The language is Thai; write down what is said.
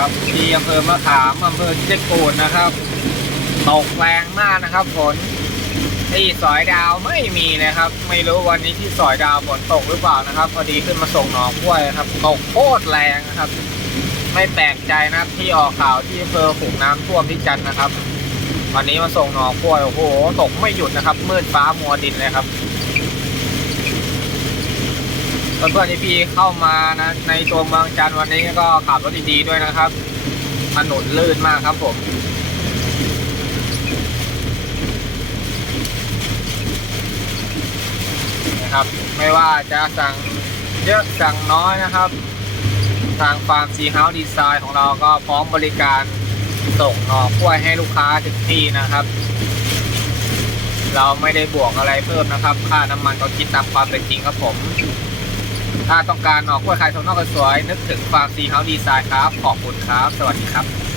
ครับที่อำเภอมะขามอำเภอเจ็ดกูดนะครับตกแรงมากนะครับฝนที่สอยดาวไม่มีเลยครับ ไม่รู้วันนี้ที่สอยดาวฝนตกหรือเปล่านะครับ พอดีขึ้นมาส่งหนองกล้วยครับตกโคตรแรงนะครับ ไม่แปลกใจนะครับที่ออกข่าวที่อำเภอขุนน้ำท่วมที่จันทร์นะครับ วันนี้มาส่งหนองกล้วยโอ้โหตกไม่หยุดนะครับมืดฟ้ามัวดินเลยครับ เพื่อนๆที่พี่เข้ามานะในตัวเมืองจันทร์วันนี้ก็ขับรถดีๆด้วยนะครับ ถนนลื่นมากครับผมนะครับ ไม่ว่าจะสั่งเยอะสั่งน้อยนะครับ ทางฟาร์มซีเฮาส์ดีไซน์ของเราก็พร้อมบริการส่งหน่อกล้วยให้ลูกค้าถึงที่นะครับ เราไม่ได้บวกอะไรเพิ่มนะครับ ค่าน้ำมันก็คิดตามความเป็นจริงครับผม ถ้าต้องการออกล้วยไข่ทงนอกสวยนึกถึงฟาร์มซีเฮาส์ดีไซน์ครับ ขอบคุณครับ สวัสดีครับ